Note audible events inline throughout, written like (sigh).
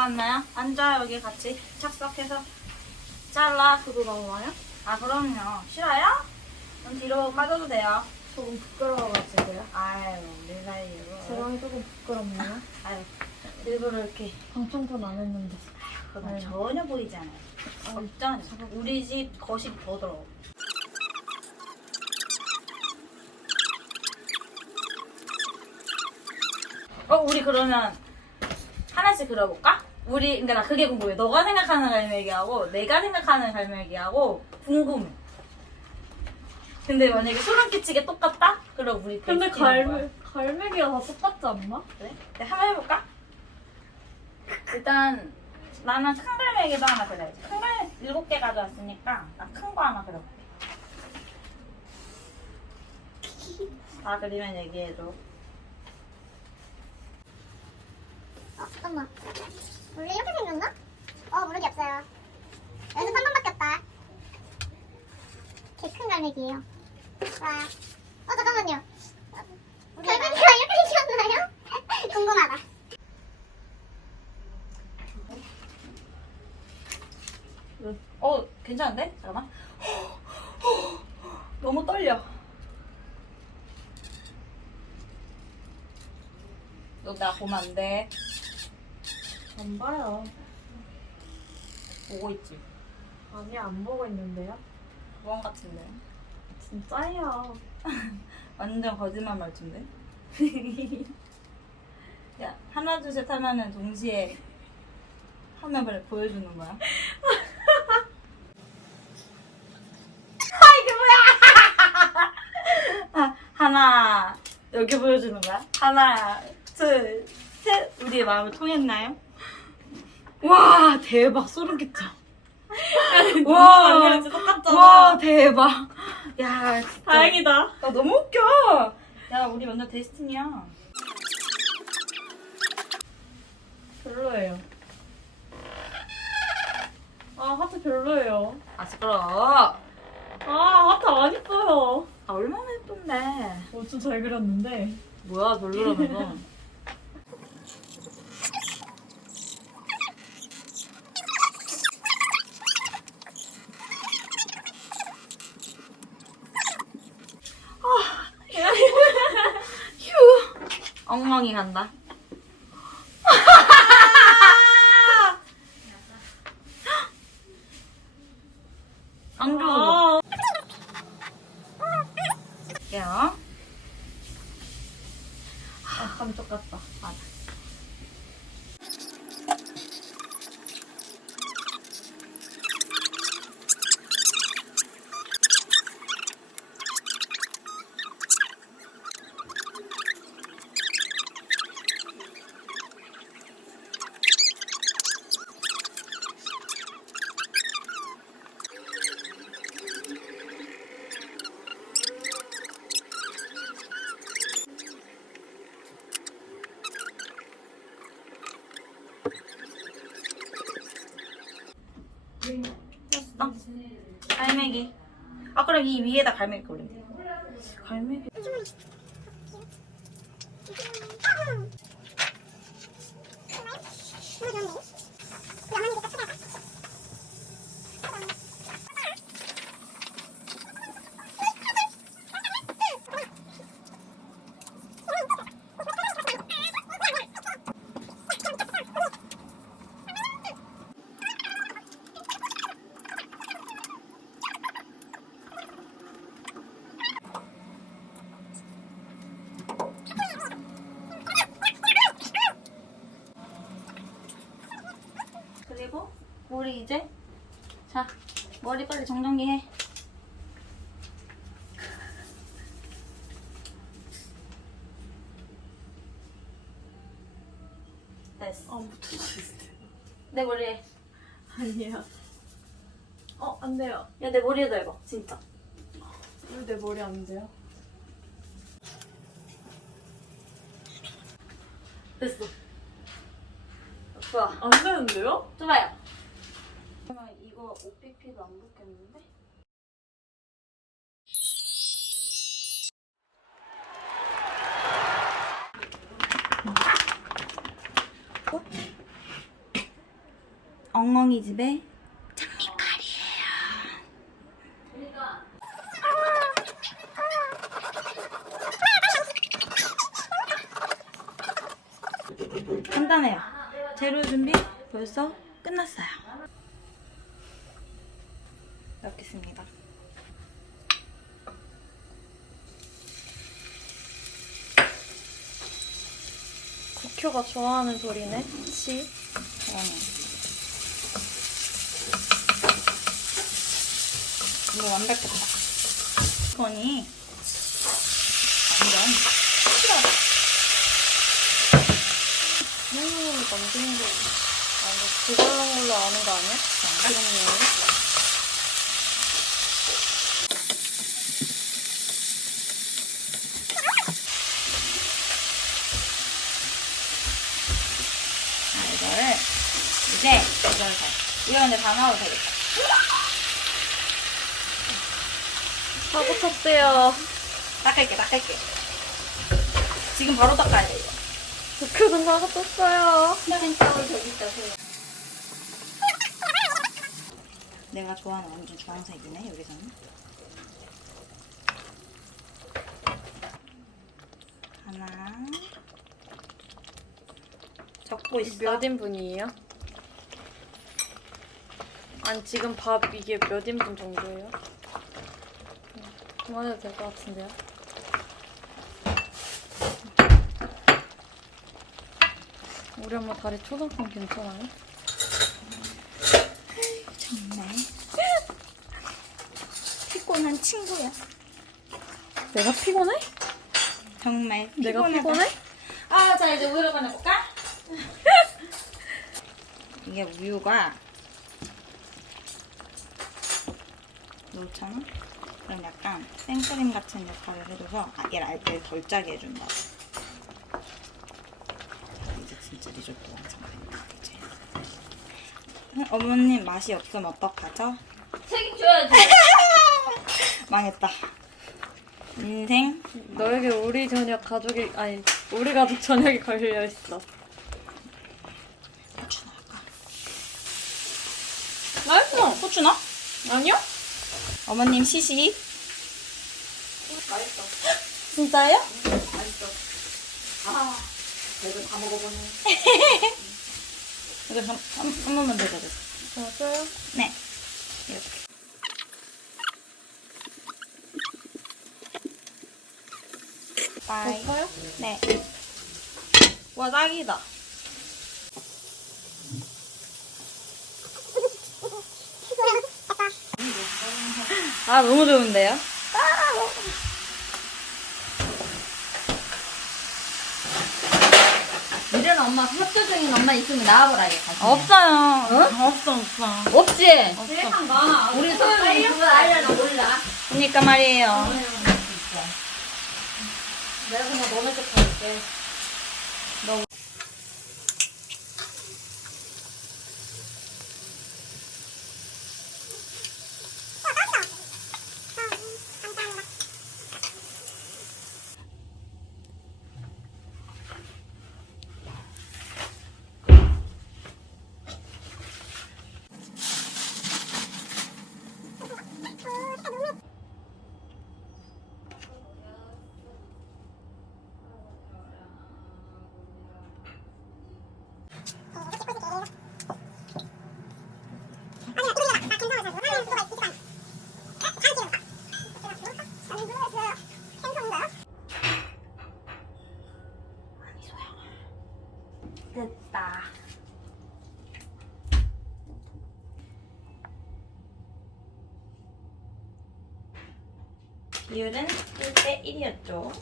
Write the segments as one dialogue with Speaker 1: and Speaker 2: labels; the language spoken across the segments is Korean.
Speaker 1: 고맙나요? 앉아 여기 같이 착석해서 잘라 그거 넘어와요? 아 그럼요 싫어요? 그럼 뒤로 빠져도 돼요
Speaker 2: 조금 부끄러워가지고요.
Speaker 1: 아유 우리 사이로
Speaker 2: 제방이 조금 부끄럽네요. (laughs)
Speaker 1: 아유 일부러 이렇게
Speaker 2: 방청분 안 했는데.
Speaker 1: 그건
Speaker 2: 아유.
Speaker 1: 전혀 보이지 않아요 걱정 우리 집 거실 더 더러워 어 우리 그러면 하나씩 그려볼까? 우리 그러니까 나 그게 궁금해 너가 생각하는 갈매기하고 내가 생각하는 갈매기하고 궁금해 근데 만약에 소름 끼치게 똑같다? 그럼 우리
Speaker 2: 근데? 갈매, 갈매기가 다 똑같지 않나?
Speaker 1: 그래? 네, 한번 해볼까? 일단 나는 큰 갈매기도 하나 그려야지. 큰 갈, 일곱 개 가져왔으니까 나 큰 거 하나 그려볼게. (laughs) 다 그리면 얘기해줘.
Speaker 3: 어, 잠깐만. 원래 이렇게 생겼나? 어, 없어요. 여기서 3번 바뀌었다. 개 큰 갈매기예요. 와. 어, 잠깐만요. 갈매기가 이렇게 생겼나요? (laughs) 궁금하다.
Speaker 1: 어, 괜찮은데? 잠깐만. (gasps) 너무 떨려. 너 나 보면 안 돼.
Speaker 2: 안 봐요.
Speaker 1: 보고 있지.
Speaker 2: 아니, 안 보고 있는데요?
Speaker 1: 그건 같은데.
Speaker 2: 진짜예요. (laughs)
Speaker 1: 완전 거짓말 말투인데? (laughs) 야, 하나, 둘, 셋 하면은 동시에 화면을 보여주는 거야. (laughs) 아, 이게 뭐야! 아, 하나, 여기 보여주는 거야? 하나, 둘, 셋. 우리의 마음을 통했나요? 와, 대박. 소름 끼쳐. 와. 와, 대박. 야, 진짜.
Speaker 2: 다행이다.
Speaker 1: 나 너무 웃겨. 야, 우리 완전 데스티니야.
Speaker 2: 별로예요. 아, 하트 별로예요.
Speaker 1: 아, 시끄러워.
Speaker 2: 아, 하트 안 이뻐요.
Speaker 1: 아, 얼마나 예쁜데.
Speaker 2: 어, 좀 잘 그렸는데.
Speaker 1: 뭐야, 별로라면서. 엉망이 간다. (laughs) 안 줘.
Speaker 2: 아,
Speaker 1: 야.
Speaker 2: 아 감이 똑같다.
Speaker 1: 맞아. 됐어. 갈매기. 아 그럼 이 위에다 갈매기 올리면 돼. 갈매기. 그리고 우리 이제 자 머리 빨리 정정리해. 됐어.
Speaker 2: 아, 못했어.
Speaker 1: 내 머리에.
Speaker 2: 아니야. 어, 안 돼요.
Speaker 1: 야 내 머리에도 해봐. 진짜.
Speaker 2: 왜 내 머리 안 돼요?
Speaker 1: 됐어. 좋아.
Speaker 2: 안 되는데요?
Speaker 1: 좋아요. 잠깐만 이거 깊이가 안 붙겠는데? 엉엉이 집에 넣겠습니다.
Speaker 2: 국효가 좋아하는 소리네. 시.
Speaker 1: 이거 완벽했다. 이거니 완전 싫어.
Speaker 2: 생으로 만드는 거. 아, 이거 그걸로 걸로 아는 거 아니야? 그런 거.
Speaker 1: 자, 이거를 이제 이걸 다 이거 근데 다 넣어도 되겠다.
Speaker 2: 사고 쳤대요.
Speaker 1: 닦을게, 닦을게. 지금 바로 닦아야 돼 이거.
Speaker 2: 국효도 사고 쳤어요.
Speaker 1: 생각을 저기 있다 세 내가 좋아하는 완전 주황색이네 여기서는. 하나. 적고 있어.
Speaker 2: 몇 인분이에요? 아니 지금 밥 이게 몇 인분 정도예요? 그만해도 될 것 같은데요? 우리 엄마 다리 초등학생 괜찮아요?
Speaker 1: 정말 피곤한 친구야.
Speaker 2: 내가 피곤해?
Speaker 1: 정말
Speaker 2: 내가
Speaker 1: 피곤하다.
Speaker 2: 피곤해?
Speaker 1: 아, 자 이제 우유를 꺼내볼까? (laughs) 이게 우유가 넣잖아? 그럼 약간 생크림 같은 역할을 해줘서 아, 얘를 알때 덜 짜게 해준다. 이제 진짜 리조또 완성된다. 이제 음, 어머님 맛이 없으면 어떡하죠?
Speaker 4: 책임져야지. (laughs)
Speaker 1: 망했다. 인생
Speaker 2: 너에게 우리 저녁 가족이 아니 우리 가족 저녁이 걸려 있어.
Speaker 1: 고추 넣을까?
Speaker 2: 맛있어.
Speaker 1: 고추 넣어?
Speaker 2: 아니요?
Speaker 1: 어머님 시시.
Speaker 4: 맛있어.
Speaker 1: 진짜요?
Speaker 4: 맛있어. 아, 내가 다 먹어보네. (laughs)
Speaker 1: 이거 한, 한, 한 번만 더.
Speaker 2: 맞아요.
Speaker 1: 네. 이렇게. 빠이. 네. 와, 딱이다. 아, 너무 좋은데요?
Speaker 4: 이런 엄마, 협조적인 엄마 있으면 나와보라, 얘. 같이.
Speaker 1: 없어요. 없어, 없어.
Speaker 4: 없지?
Speaker 1: 없어.
Speaker 4: 많아. 우리 소영이 그거 알려나 몰라.
Speaker 1: 그러니까 말이에요.
Speaker 4: 내가 그냥 너네 쪽 갈게.
Speaker 1: 됐 비율은 1대 1이었죠.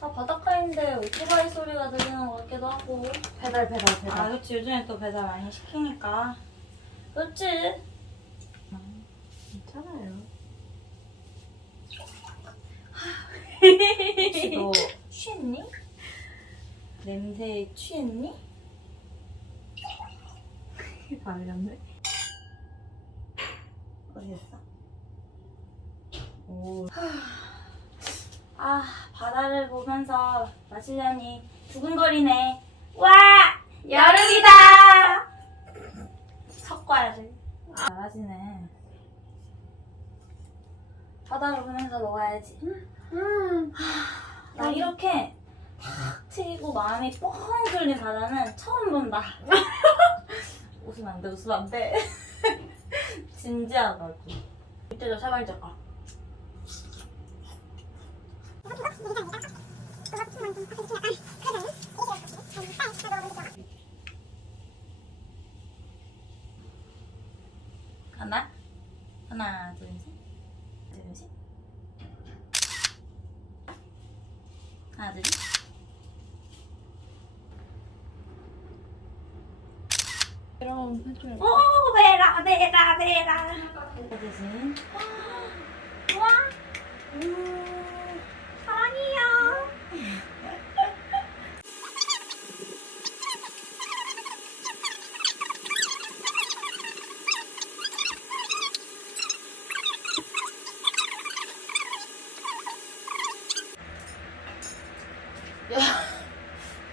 Speaker 4: 아, 바닷가인데 오토바이 소리가 들리는 것 같기도 하고. 배달, 배달, 배달.
Speaker 1: 아, 그치. 요즘에 또 배달 많이 시키니까.
Speaker 4: 그렇지.
Speaker 2: 괜찮아요. (laughs)
Speaker 1: 혹시 너 취했니? 냄새에 취했니? (laughs)
Speaker 2: 말렸네.
Speaker 1: 어디 됐어? 오. 아, 바다를 보면서 마시려니 두근거리네. 와! 여름이다!
Speaker 4: 섞어야지. 잘하시네. 바다를 보면서 먹어야지.
Speaker 2: 음.
Speaker 1: 나 이렇게 탁 트이고 마음이 뻥 뚫린 바다는 처음 본다. (laughs) 웃으면 안 돼, 웃으면 안 돼. (laughs) 진지하다고. 이때도 샤발적 가. 간다? 하나, 둘, 셋. 둘, 셋. 하나, 둘, 셋.
Speaker 4: 오, 베라, 베라, 베라.
Speaker 1: 대신
Speaker 4: 와, 음,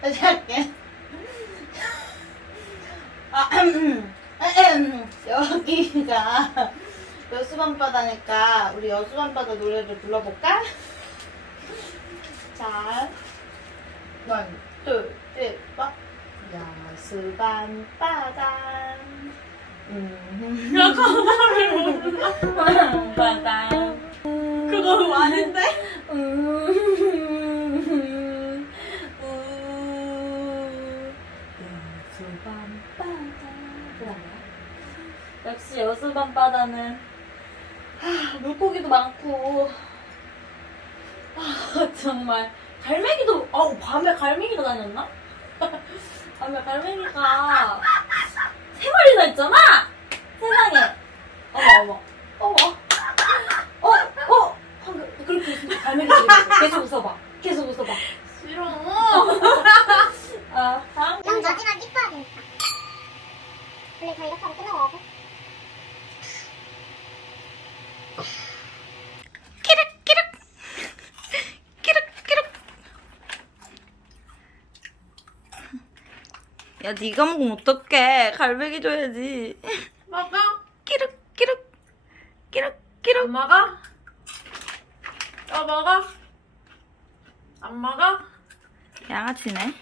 Speaker 1: 다시 할게. 아, 음, 음, 여기가 여수밤바다니까 우리 여수밤바다 노래를 불러볼까? 자, 원, 둘, 셋, 넷. 여수밤바다. 음. 야, 바다. 다녔나? 밤에 (laughs) 갈매기가 세 마리나 있잖아. 세상에. 어머 어머 어머. 어, 어, 방금 그렇게 웃으면 갈매기 소리. 계속 웃어봐. 계속 웃어봐.
Speaker 2: 싫어. (laughs)
Speaker 1: 아, 다음
Speaker 3: 넌 마지막 이뻐야 되니까. 원래 저 이렇게 하고 끝나고
Speaker 1: 야, 네가 먹으면 어떡해. 갈매기 줘야지.
Speaker 2: 먹어?
Speaker 1: 끼룩, 끼룩, 끼룩, 끼룩.
Speaker 2: 안 먹어? 또 먹어? 안 먹어?
Speaker 1: 양아치네.